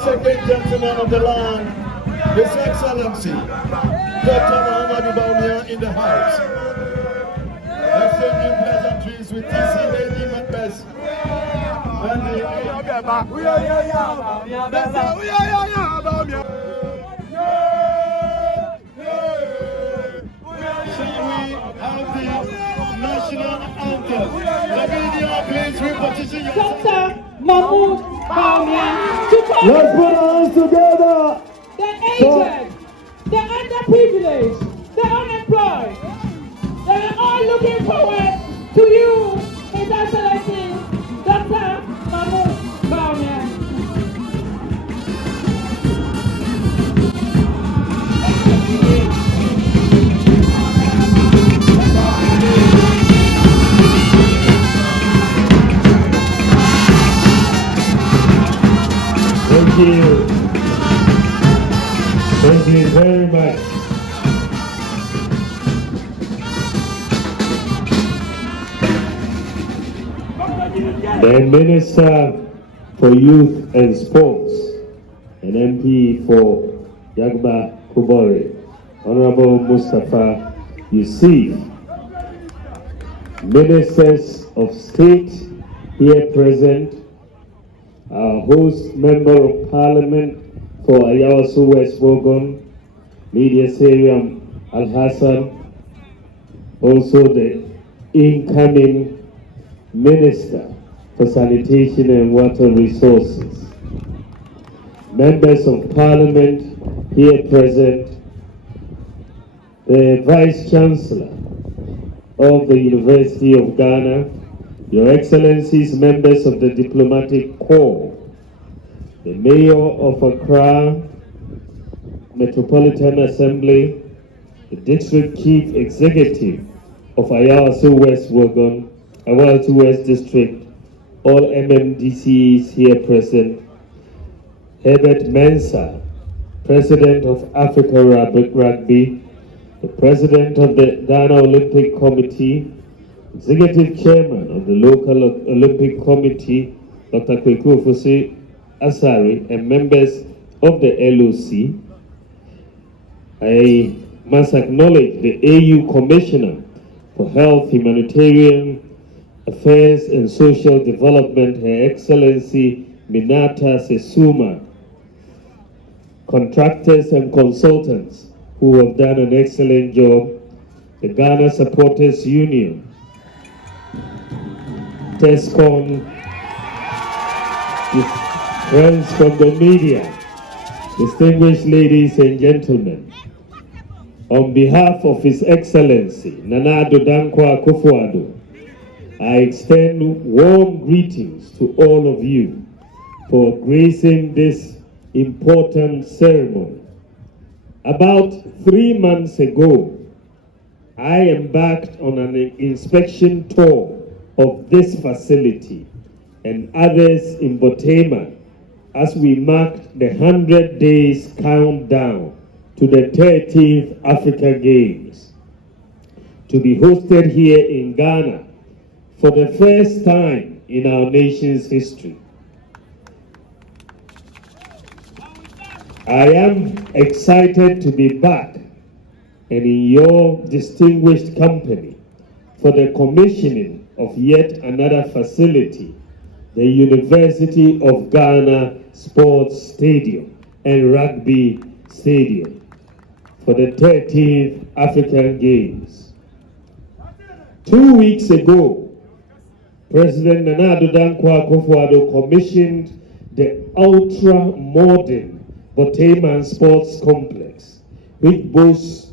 Second gentleman of the land, His Excellency, Dr. Muhammadu Bawumia in the house. Exchanging pleasantries with TC lady members. Shall we have the national anthem? Lavinia, please reposition yourself. Dr. Mahmoud Bawumia to come. Let's put our hands together. The aged, the underprivileged, the unemployed, they are all looking forward to you, His Excellency, Dr. Mahmoud Bawumia. Thank you. Thank you very much. The Minister for Youth and Sports, an MP for Yagba Kubori, Honorable Mustafa Yusuf, Ministers of State here present, our host Member of Parliament for Ayawasu West Legon, Media Seriam Al Hassan, also the incoming Minister for Sanitation and Water Resources, Members of Parliament here present, the Vice Chancellor of the University of Ghana, Your Excellencies, members of the Diplomatic Corps, the Mayor of Accra Metropolitan Assembly, the District Chief Executive of Ayawasu West Legon, Ayawasu West District, all MMDCs here present, Herbert Mensah, President of Africa Rugby, the President of the Ghana Olympic Committee, Executive Chairman of the Local Olympic Committee, Dr. Kweku Fosi Asari, and members of the LOC. I must acknowledge the AU Commissioner for Health, Humanitarian Affairs and Social Development, Her Excellency Minata Sesuma, contractors and consultants who have done an excellent job, the Ghana Supporters Union, TESCOM, friends from the media, distinguished ladies and gentlemen, on behalf of His Excellency Nana Addo Dankwa Akufo-Addo, I extend warm greetings to all of you for gracing this important ceremony. About 3 months ago, I embarked on an inspection tour of this facility and others in Botema as we marked the 100 days countdown to the 13th Africa Games, to be hosted here in Ghana for the first time in our nation's history. I am excited to be back and in your distinguished company for the commissioning of yet another facility, the University of Ghana Sports Stadium and Rugby Stadium for the 13th African Games. 2 weeks ago, President Nana Addo Dankwa Akufo-Addo commissioned the ultra-modern Bawumia Sports Complex, which boasts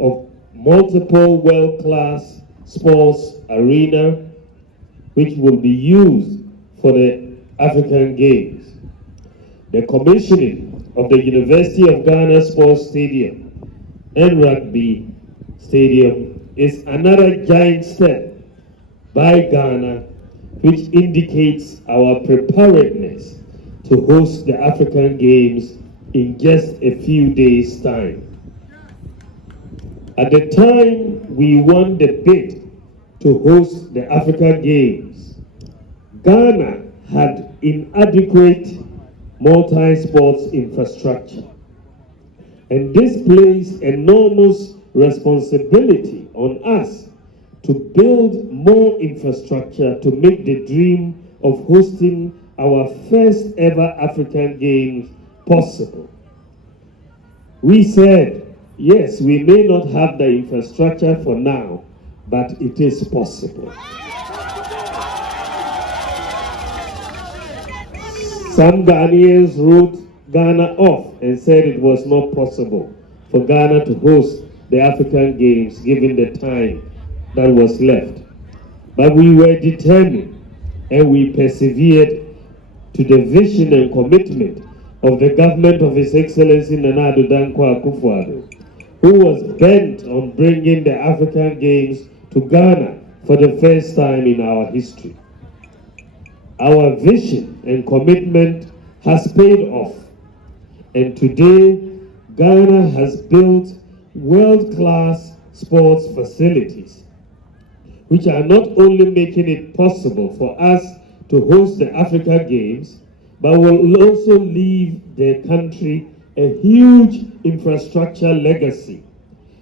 of multiple world-class sports arena, which will be used for the African Games. The commissioning of the University of Ghana Sports Stadium and Rugby Stadium is another giant step by Ghana, which indicates our preparedness to host the African Games in just a few days' time. At the time we won the bid to host the African Games, Ghana had inadequate multi-sports infrastructure. And this placed enormous responsibility on us to build more infrastructure to make the dream of hosting our first ever African Games possible. We said, yes, we may not have the infrastructure for now, but it is possible. Some Ghanaians wrote Ghana off and said it was not possible for Ghana to host the African Games given the time that was left. But we were determined and we persevered to the vision and commitment of the government of His Excellency Nana Addo Dankwa Akufo-Addo, who was bent on bringing the African Games to Ghana for the first time in our history. Our vision and commitment has paid off, and today Ghana has built world-class sports facilities, which are not only making it possible for us to host the Africa Games, but will also leave the country a huge infrastructure legacy,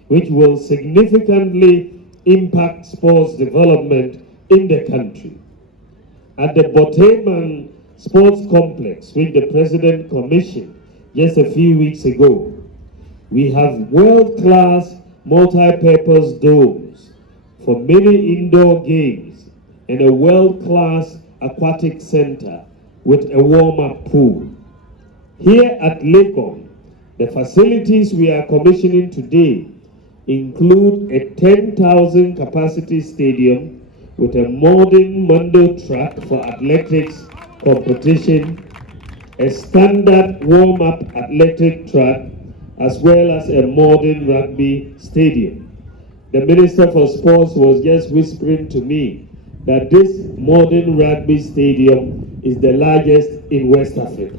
which will significantly impact sports development in the country. At the Bawumia Sports Complex, which the President commissioned just a few weeks ago, we have world-class multi-purpose domes for many indoor games and a world-class aquatic center with a warm-up pool. Here at Legon, the facilities we are commissioning today include a 10,000 capacity stadium with a modern Mondo track for athletics competition, a standard warm-up athletic track, as well as a modern rugby stadium. The Minister for Sports was just whispering to me that this modern rugby stadium is the largest in West Africa.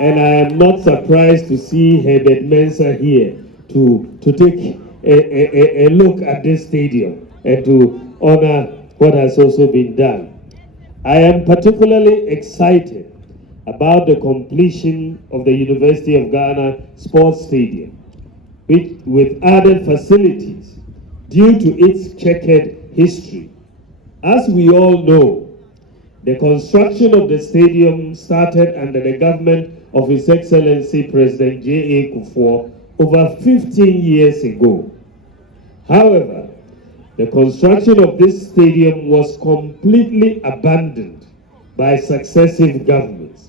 And I am not surprised to see Herbert Mensah here to take a look at this stadium and to honor what has also been done. I am particularly excited about the completion of the University of Ghana Sports Stadium, which, with added facilities due to its checkered history. As we all know, the construction of the stadium started under the government of His Excellency President J.A. Kufuor over 15 years ago. However, the construction of this stadium was completely abandoned by successive governments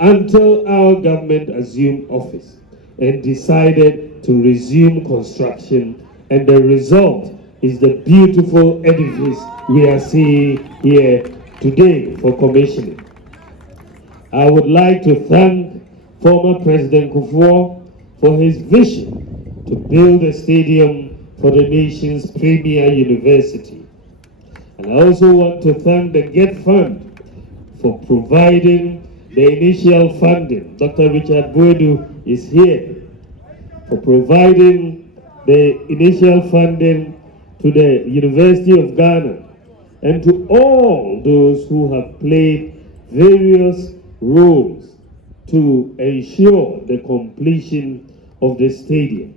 until our government assumed office and decided to resume construction, and the result is the beautiful edifice we are seeing here today for commissioning. I would like to thank former President Kufuor for his vision to build a stadium for the nation's premier university. And I also want to thank the GET Fund for providing the initial funding. Dr. Richard Boedu is here for providing the initial funding to the University of Ghana and to all those who have played various roles to ensure the completion of the stadium.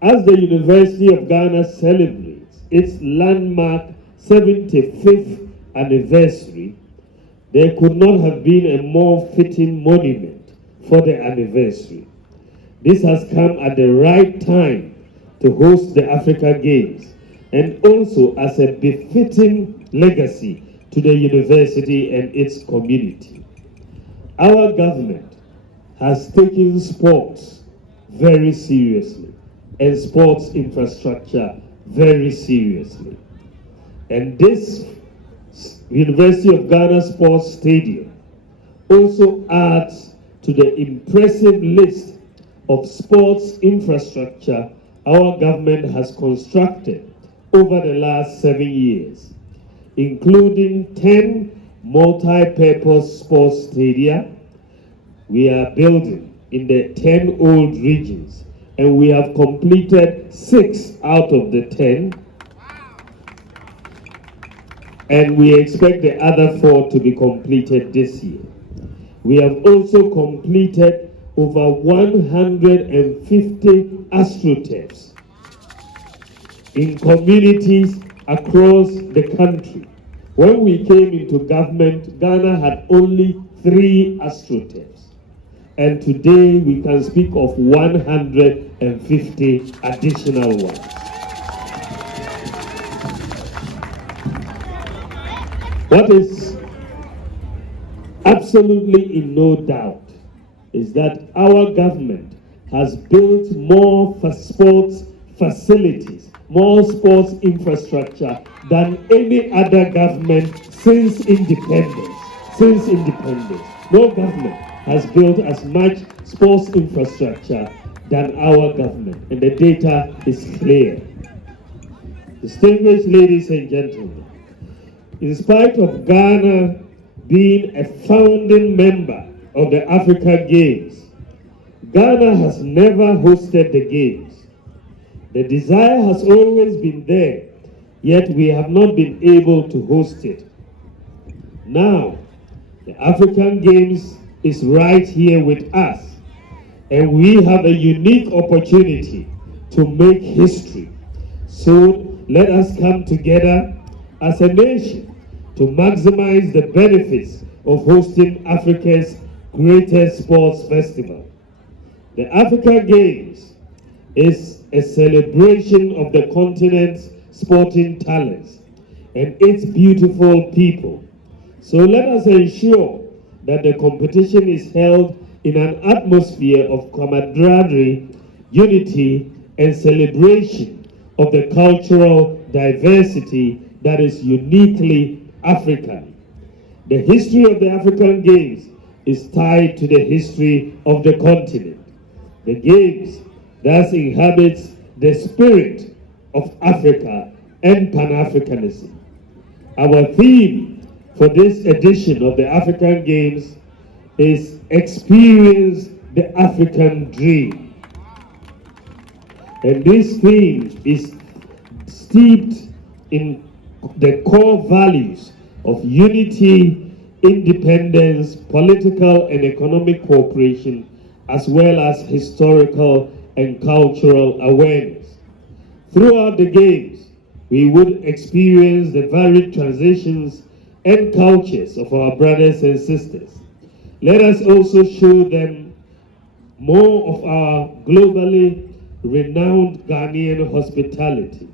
As the University of Ghana celebrates its landmark 75th anniversary, there could not have been a more fitting monument for the anniversary. This has come at the right time to host the Africa Games and also as a befitting legacy to the university and its community. Our government has taken sports very seriously and sports infrastructure very seriously. And this University of Ghana Sports Stadium also adds to the impressive list of sports infrastructure our government has constructed over the last 7 years, including 10 multi-purpose sports stadia. We are building in the 10 old regions, and we have completed 6 out of the 10. And we expect the other 4 to be completed this year. We have also completed over 150 astroturfs in communities across the country. When we came into government, Ghana had only 3 astroturfs. And today we can speak of 150 additional ones. What is absolutely in no doubt is that our government has built more for sports facilities, more sports infrastructure than any other government since independence. No government has built as much sports infrastructure than our government, and the data is clear. Distinguished ladies and gentlemen, in spite of Ghana being a founding member of the Africa Games, Ghana has never hosted the Games. The desire has always been there, yet we have not been able to host it. Now, the African Games is right here with us, and we have a unique opportunity to make history. So let us come together as a nation to maximize the benefits of hosting Africa's greatest sports festival. The Africa Games is a celebration of the continent's sporting talents and its beautiful people. So let us ensure that the competition is held in an atmosphere of camaraderie, unity, and celebration of the cultural diversity that is uniquely African. The history of the African Games is tied to the history of the continent. The Games thus inhabits the spirit of Africa and Pan-Africanism. Our theme for this edition of the African Games is Experience the African Dream. And this theme is steeped in the core values of unity, independence, political and economic cooperation, as well as historical and cultural awareness. Throughout the Games, we would experience the varied transitions and cultures of our brothers and sisters. Let us also show them more of our globally renowned Ghanaian hospitality.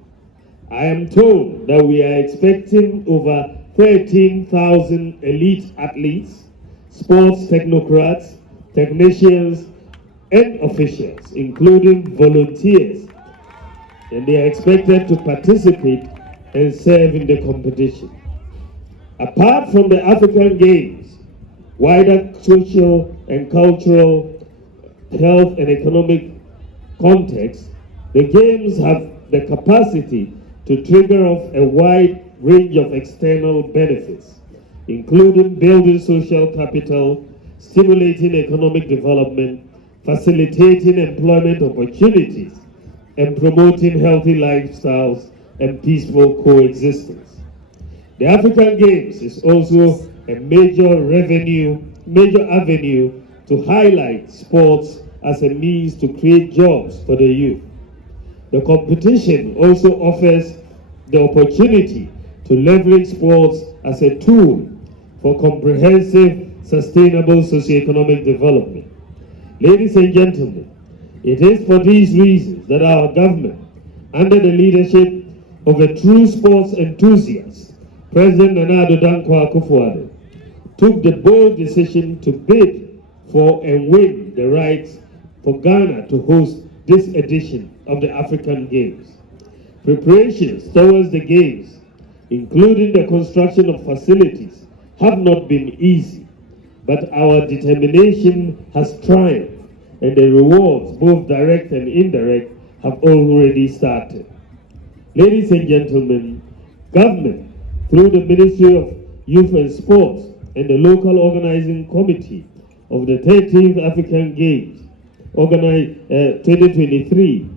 I am told that we are expecting over 13,000 elite athletes, sports technocrats, technicians, and officials, including volunteers, and they are expected to participate and serve in the competition. Apart from the African Games, wider social and cultural, health and economic context, the Games have the capacity to trigger off a wide range of external benefits, including building social capital, stimulating economic development, facilitating employment opportunities, and promoting healthy lifestyles and peaceful coexistence. The African Games is also a major avenue to highlight sports as a means to create jobs for the youth. The competition also offers the opportunity to leverage sports as a tool for comprehensive, sustainable socioeconomic development. Ladies and gentlemen, it is for these reasons that our government, under the leadership of a true sports enthusiast, President Nana Addo Dankwa Akufo-Addo, took the bold decision to bid for and win the rights for Ghana to host this edition of the African Games. Preparations towards the Games, including the construction of facilities, have not been easy, but our determination has triumphed, and the rewards, both direct and indirect, have already started. Ladies and gentlemen, government, through the Ministry of Youth and Sports and the local organizing committee of the 13th African Games, 2023,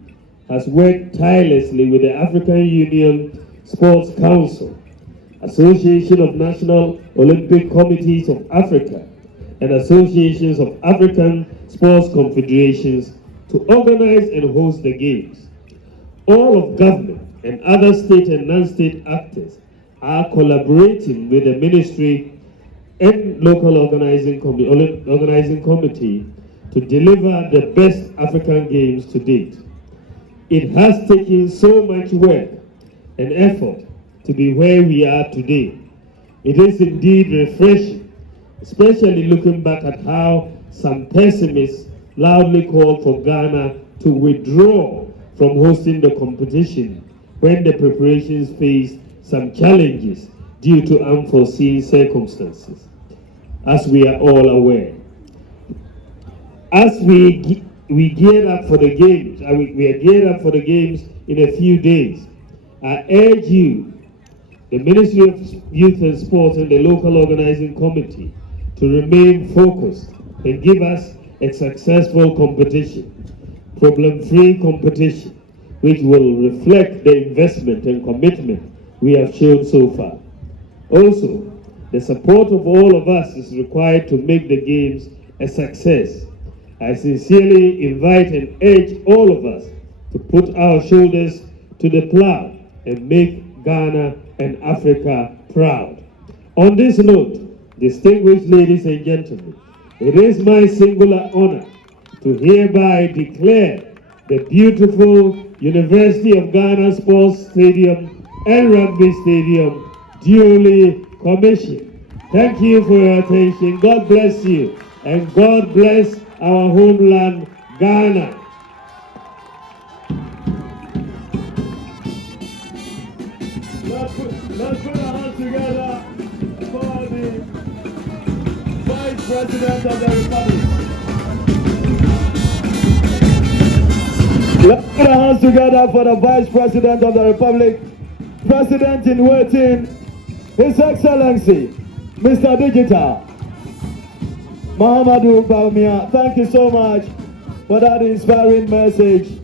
has worked tirelessly with the African Union Sports Council, Association of National Olympic Committees of Africa, and Associations of African Sports Confederations to organize and host the Games. All of government and other state and non-state actors are collaborating with the ministry and local organizing committee to deliver the best African Games to date. It has taken so much work and effort to be where we are today. It is indeed refreshing, especially looking back at how some pessimists loudly called for Ghana to withdraw from hosting the competition when the preparations faced some challenges due to unforeseen circumstances, as we are all aware. As we geared up for the Games, we are geared up for the Games in a few days. I urge you, the Ministry of Youth and Sports and the local organizing committee, to remain focused and give us a successful competition, problem-free competition, which will reflect the investment and commitment we have shown so far. Also, the support of all of us is required to make the Games a success. I sincerely invite and urge all of us to put our shoulders to the plow and make Ghana and Africa proud. On this note, distinguished ladies and gentlemen, it is my singular honor to hereby declare the beautiful University of Ghana Sports Stadium and Rugby Stadium duly commissioned. Thank you for your attention. God bless you, and God bless our homeland, Ghana. Let's put our hands together for the Vice President of the Republic. Let's put our hands together for the Vice President of the Republic, President in waiting, His Excellency, Mr. Digital Bawumia. Thank you so much for that inspiring message.